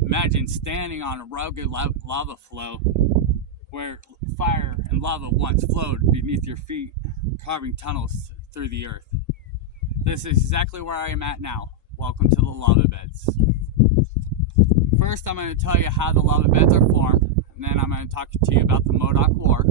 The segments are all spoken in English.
imagine standing on a rugged lava flow where fire and lava once flowed beneath your feet, carving tunnels through the earth. This is exactly where I am at now. Welcome to the lava beds. First, I'm going to tell you how the lava beds are formed, and then I'm going to talk to you about the Modoc War,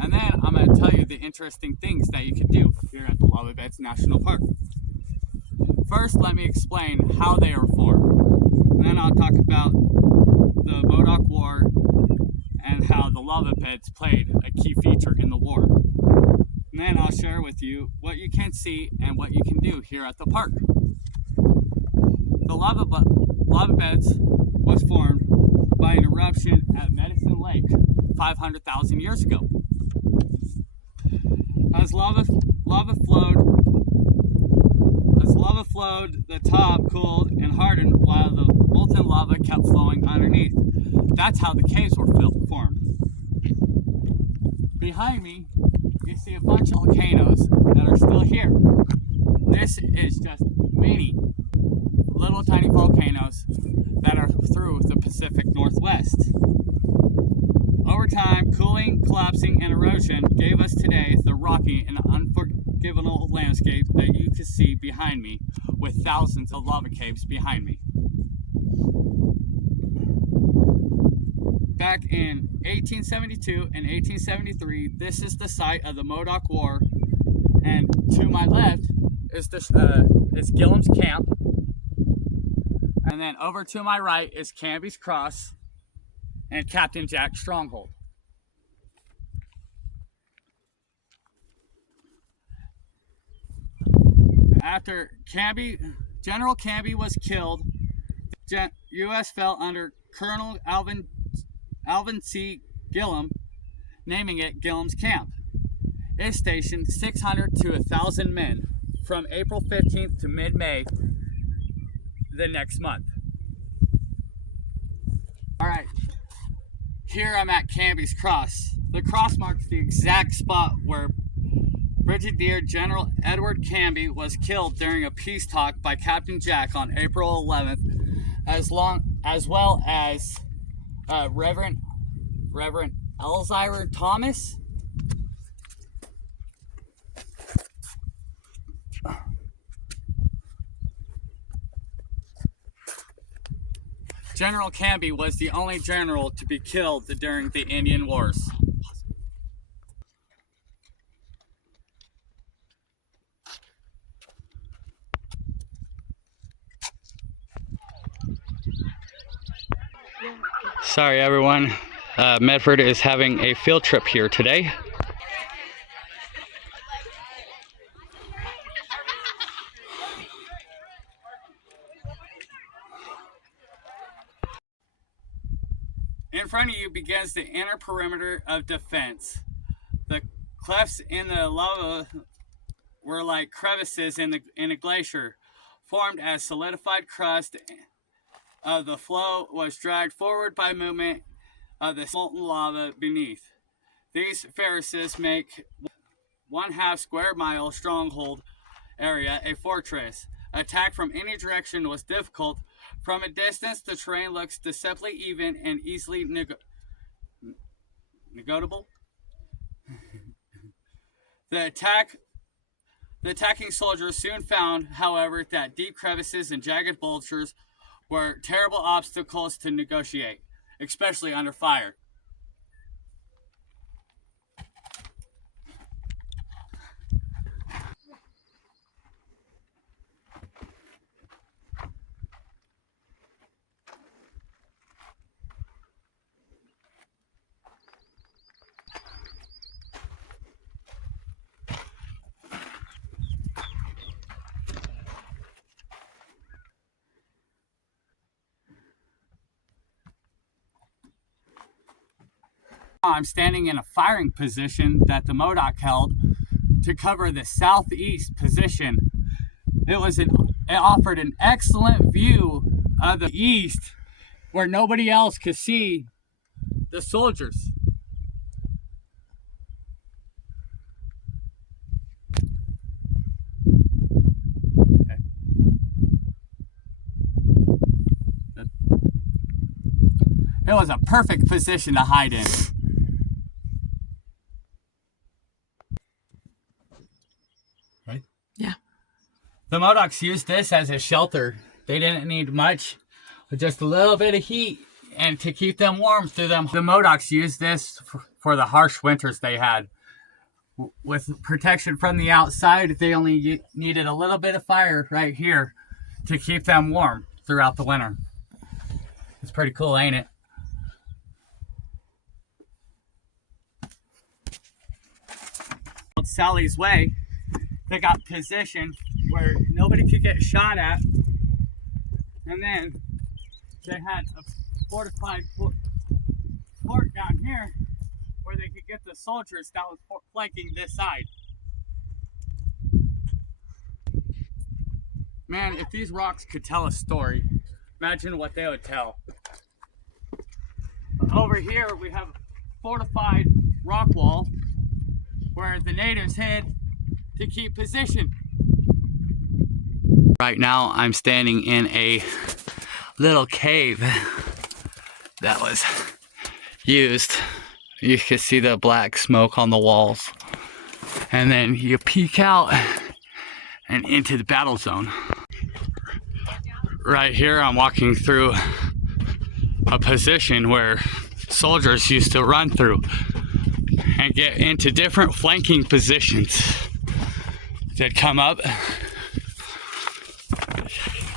and then I'm going to tell you the interesting things that you can do here at the Lava Beds National Park. First, let me explain how they are formed. And then I'll talk about the Modoc War and how the lava beds played a key feature in the war. And then I'll share with you what you can see and what you can do here at the park. The lava beds was formed by an eruption at Medicine Lake 500,000 years ago. As lava flowed, the top cooled and hardened while the molten lava kept flowing underneath. That's how the caves were formed. Behind me, you see a bunch of volcanoes that are still here. This is just many little tiny volcanoes that are through the Pacific Northwest. Over time, cooling, collapsing, and erosion gave us today the rocky and unforgivable landscape that you can see behind me, with thousands of lava caves behind me. Back in 1872 and 1873, this is the site of the Modoc War, and to my left is Gillam's Camp, and then over to my right is Canby's Cross and Captain Jack's Stronghold. After General Canby was killed, the U.S. fell under Colonel Alvin C. Gillam, naming it Gillam's Camp. It stationed 600 to 1,000 men from April 15th to mid-May the next month. All right, here I'm at Canby's Cross. The cross marks the exact spot where Brigadier General Edward Canby was killed during a peace talk by Captain Jack on April 11th, as well as Reverend Elzira Thomas, General Canby was the only general to be killed during the Indian Wars. Sorry everyone, Medford is having a field trip here today. In front of you begins the inner perimeter of defense. The clefts in the lava were like crevices in a glacier, formed as solidified crust of the flow was dragged forward by movement of the molten lava beneath. These terraces make 1/2 square mile stronghold area a fortress. Attack from any direction was difficult. From a distance, the terrain looks deceptively even and easily negotiable. The attacking soldiers soon found, however, that deep crevices and jagged boulders were terrible obstacles to negotiate, especially under fire. I'm standing in a firing position that the Modoc held to cover the southeast position. It offered an excellent view of the east where nobody else could see the soldiers. It was a perfect position to hide in. Right? Yeah. The Modocs used this as a shelter. They didn't need much, but just a little bit of heat and to keep them warm through them. The Modocs used this for the harsh winters they had. With protection from the outside, they only needed a little bit of fire right here to keep them warm throughout the winter. It's pretty cool, ain't it? Sally's Way, they got positioned where nobody could get shot at, and then they had a fortified fort down here where they could get the soldiers that was flanking this side. Man, if these rocks could tell a story, imagine what they would tell. Over here we have a fortified rock wall where the natives hid to keep position. Right now I'm standing in a little cave that was used. You can see the black smoke on the walls. And then you peek out and into the battle zone. Right here I'm walking through a position where soldiers used to run through and get into different flanking positions. They'd come up,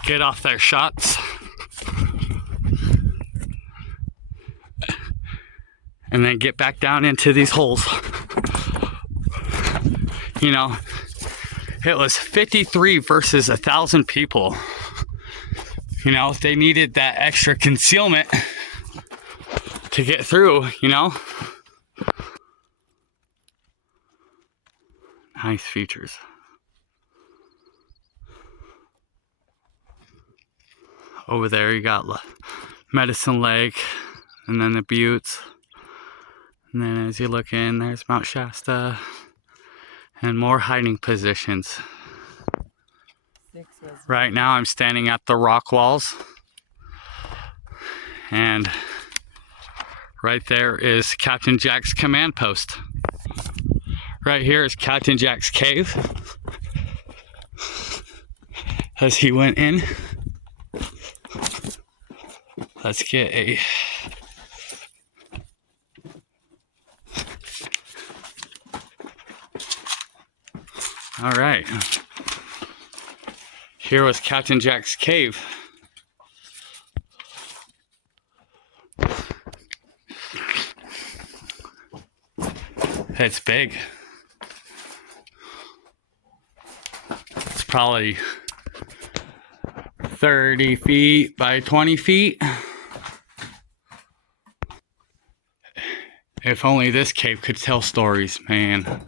get off their shots, and then get back down into these holes. You know, it was 53 versus 1,000 people. You know, they needed that extra concealment to get through, you know. Nice features. Over there you got Medicine Lake, and then the Buttes. And then as you look in, there's Mount Shasta and more hiding positions. Right now I'm standing at the rock walls, and right there is Captain Jack's command post. Right here is Captain Jack's cave as he went in. Let's get a all right. Here was Captain Jack's cave. It's big. It's probably 30 feet by 20 feet. If only this cave could tell stories, man.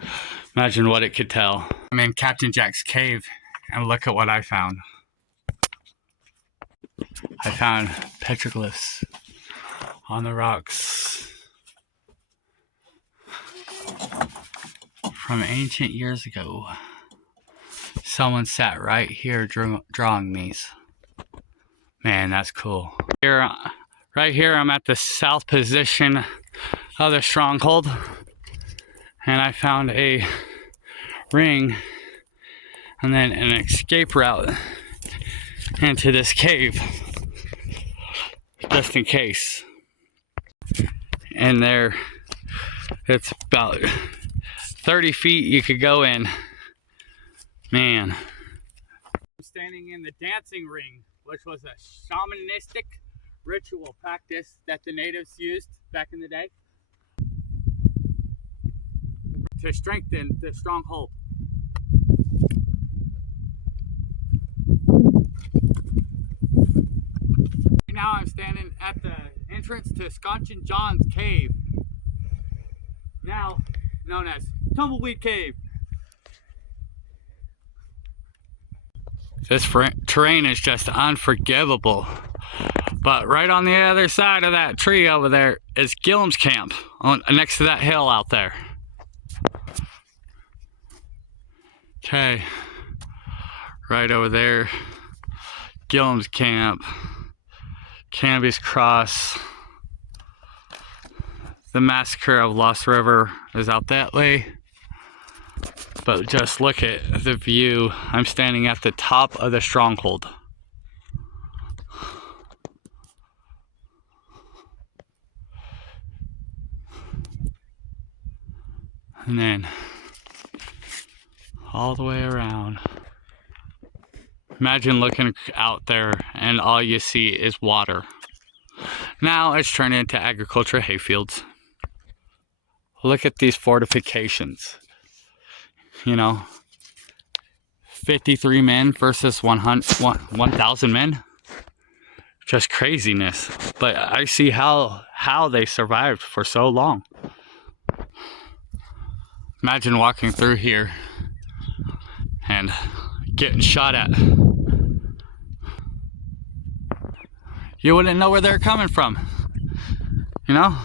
Imagine what it could tell. I'm in Captain Jack's cave, and look at what I found. I found petroglyphs on the rocks from ancient years ago. Someone sat right here drawing these. Man, that's cool. Here, right here, I'm at the south position of the stronghold, and I found a ring and then an escape route into this cave, just in case. And there, it's about 30 feet you could go in. Man. I'm standing in the dancing ring, which was a shamanistic ritual practice that the natives used back in the day to strengthen the stronghold. Now I'm standing at the entrance to Sconchin John's Cave, now known as Tumbleweed Cave. This terrain is just unforgivable. But right on the other side of that tree over there is Gillum's Camp, next to that hill out there. Okay, right over there, Gillum's Camp, Canby's Cross. The massacre of Lost River is out that way. But just look at the view. I'm standing at the top of the stronghold. And then all the way around. Imagine looking out there and all you see is water. Now it's turned into agricultural hayfields. Look at these fortifications. You know, 53 men versus 1,000 men. Just craziness. But I see how they survived for so long. Imagine walking through here and getting shot at. You wouldn't know where they're coming from. You know?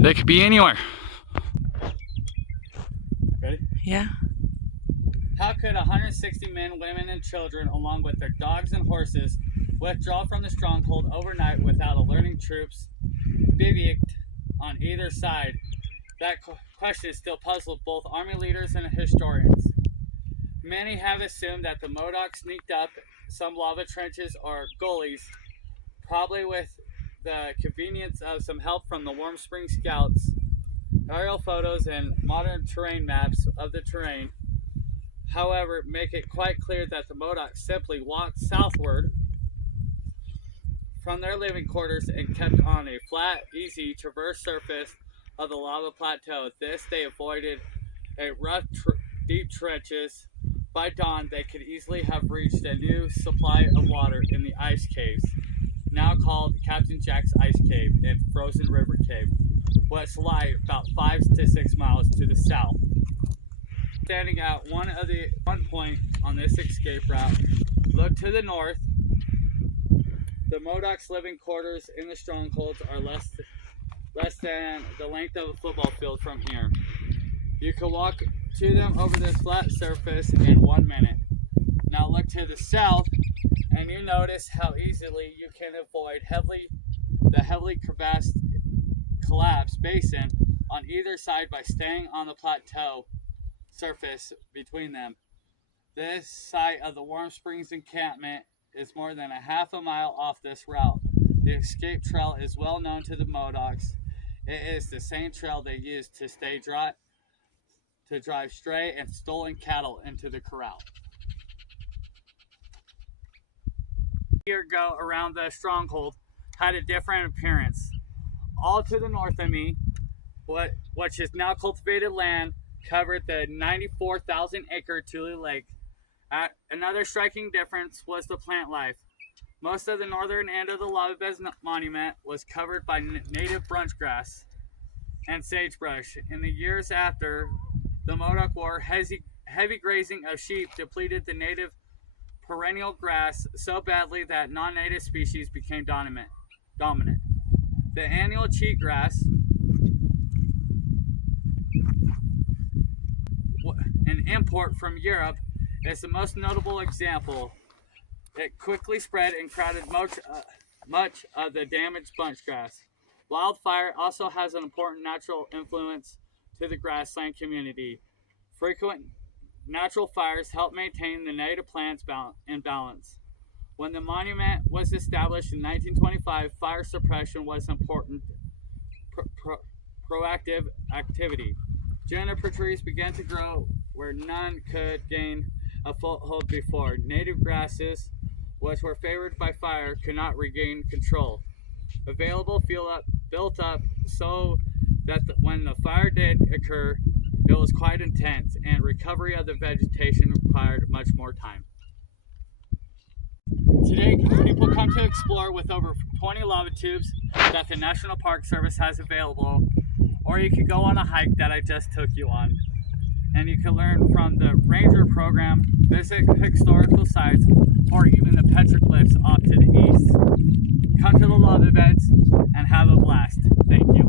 They could be anywhere. Ready? Yeah. How could 160 men, women, and children, along with their dogs and horses, withdraw from the stronghold overnight without alerting troops bivouacked on either side? That question still puzzled both army leaders and historians. Many have assumed that the Modoc sneaked up some lava trenches or gullies, probably with the convenience of some help from the Warm Springs Scouts. Aerial photos and modern terrain maps of the terrain, however, make it quite clear that the Modoc simply walked southward from their living quarters and kept on a flat, easy, traverse surface of the lava plateau. This they avoided a rough, deep trenches. By dawn, they could easily have reached a new supply of water in the ice caves, now called Captain Jack's Ice Cave and Frozen River Cave, which lie about 5 to 6 miles to the south. Standing at one point on this escape route, look to the north. The Modoc's living quarters in the strongholds are less than the length of a football field from here. You can walk to them over this flat surface in 1 minute. Now look to the south and you notice how easily you can avoid the heavily collapsed basin on either side by staying on the plateau surface between them. This site of the Warm Springs encampment is more than a half a mile off this route. The escape trail is well known to the Modocs. It is the same trail they used to drive stray and stolen cattle into the corral. Year ago around the stronghold had a different appearance. All to the north of me, which is now cultivated land, covered the 94,000 acre Tule Lake. Another striking difference was the plant life. Most of the northern end of the lava beds monument was covered by native brunch grass and sagebrush. In the years after the Modoc War, heavy grazing of sheep depleted the native perennial grass so badly that non-native species became dominant. The annual cheatgrass, an import from Europe, is the most notable example. It quickly spread and crowded much of the damaged bunchgrass. Wildfire also has an important natural influence to the grassland community. Frequent natural fires help maintain the native plants in balance. When the monument was established in 1925, fire suppression was an important proactive activity. Juniper trees began to grow where none could gain a foothold before. Native grasses, which were favored by fire, could not regain control. Available fuel built up so that when the fire did occur, it was quite intense, and recovery of the vegetation required much more time. Today, people come to explore with over 20 lava tubes that the National Park Service has available, or you could go on a hike that I just took you on. And you can learn from the Ranger program, visit historical sites, or even the petroglyphs off to the east. Come to the lava beds and have a blast. Thank you.